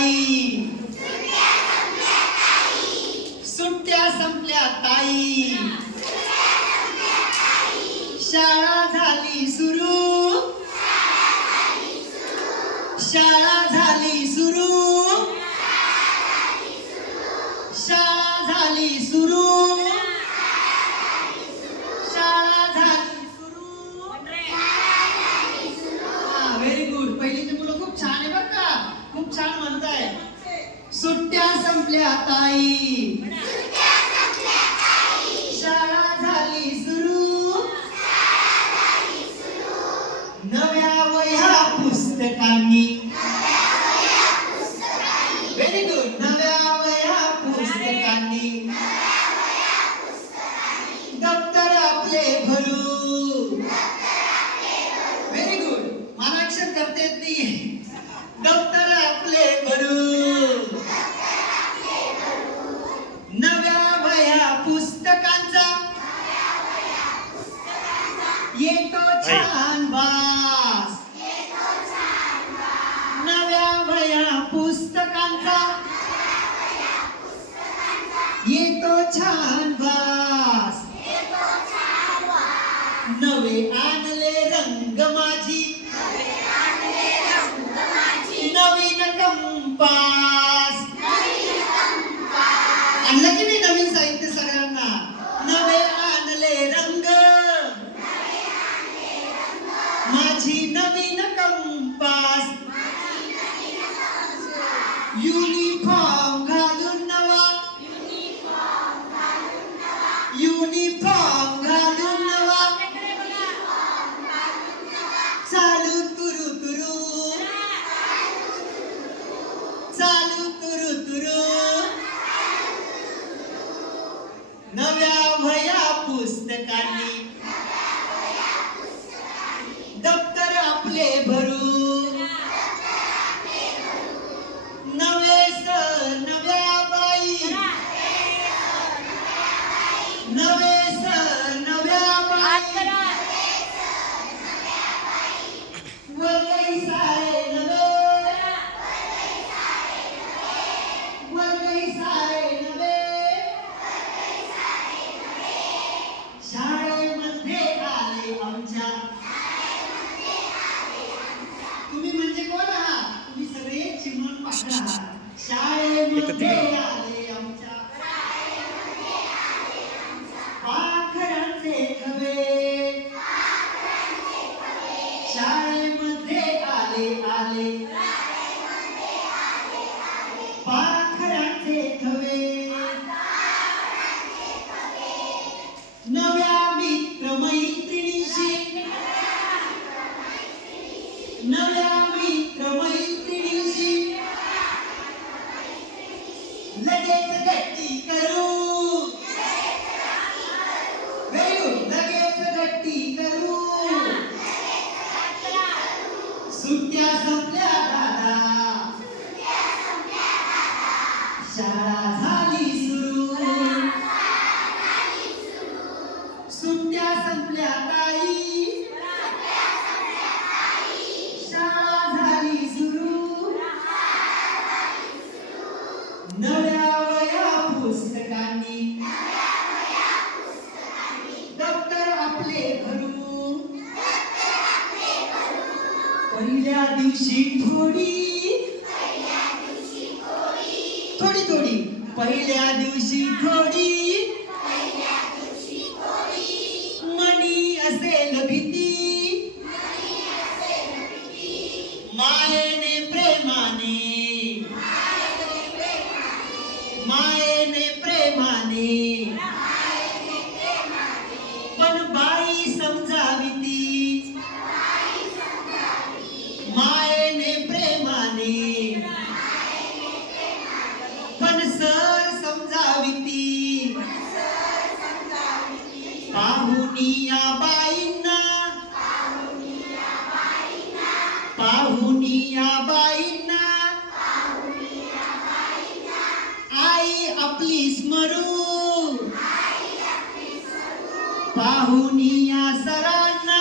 ताई, सुट्ट्या संपल्या ताई, शाळा झाली सुरू, शाळा झाली सुरू, शाळा झाली सुरू, शाळा झाली सुरू. Very good. पहिलीची मुलं खूप छान आहे बरं का, खूप छान म्हणताय. सुट्ट्या संपल्या ताई, शाळा झाली सुरू, नव्या वह्या पुस्तकांनी, व्हेरी गुड, नव्या वह्या पुस्तकांनी, दप्तर आपले भरू, व्हेरी गुड. मला अक्षर करता येत नाही. दप्तर आपले भरू, नव्या वह्या पुस्तकांचा येतो छान वास, नव्या वह्या पुस्तकांचा येतो छान वास, नवे आणले रंग माझी, नवीन कंपास. आणलं की नाही नवीन साहित्य सगळ्यांना? नवे आणले रंग माझी, नवीन कंपास, युनिफॉर्म घालून नवा, युनिफॉर्म घालून नवा, चालू तुरु तुरु, चालू तुरु तुरु, नव्या वह्या पुस्तकांनी दप्तर आपले भरू, नवे सर नव्या बाई, नवे सर नव्या बाई, वर्गही सारे नवे, वर्गही सारे नवे, शाळेमध्ये आले आमच्या. तुम्ही म्हणजे कोण आहात? तुम्ही सगळे चिमण पाखरं आहात. शाळेमध्ये आले आमच्या पाखरांचे थवे, शाळेमध्ये आले आले पाखरांचे थवे, नव्या मित्र मैत्रिणीशी, नव्या मित्र मैत्रिणीशी लगेच गट्टी करू, व्हेरी गुड, लगेच गट्टी करू. सुट्ट्या संपल्या दादा, शाळा झाली सुरू, सुट्ट्या संपल्या ताई, शाळा झाली सुरू, नव्या वह्या पुस्तकांनी दप्तर आपले भरू, पहिल्या दिवशी थोडी थोडी थोडी, पहिल्या दिवशी थोडी मनी असेल भीती, मायेने प्रेमाने, मायेने प्रेमाने, पण बाई समजाविती, मायेने प्रेमाने, पण सर समजाविती, पाहुनिया बाईंना, पाहुनिया बाईंना, आई आपली स्मरू, पाहुनिया सरांना